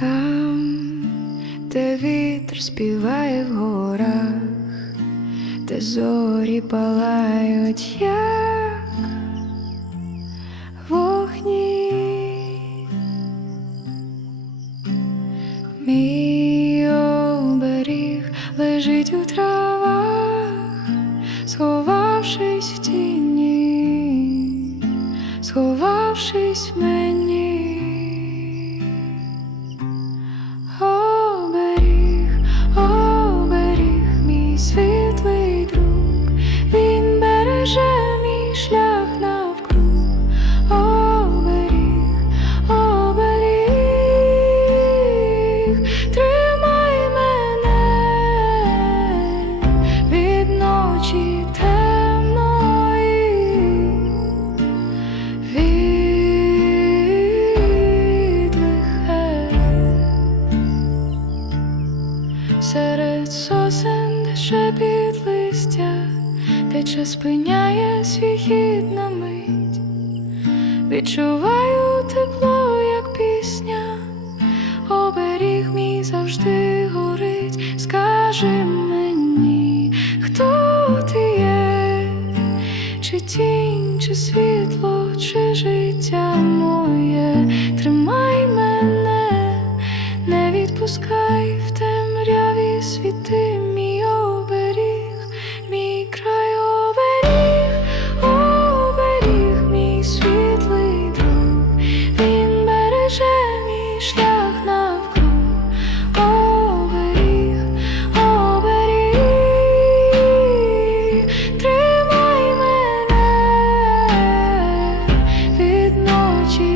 Там, де вітер співає в горах, де зорі палають, як вогні. Мій оберіг лежить у травах, сховавшись в тіні, сховавшись в мені. Серед сосен, шепіт листя, час спиняє свій хід на мить. Відчуваю тепло, як пісня, оберіг мій завжди горить. Скажи мені, хто ти є, чи тінь, чи світло, чи шлях навкруг. Оберіг, оберіг, тримай мене від ночі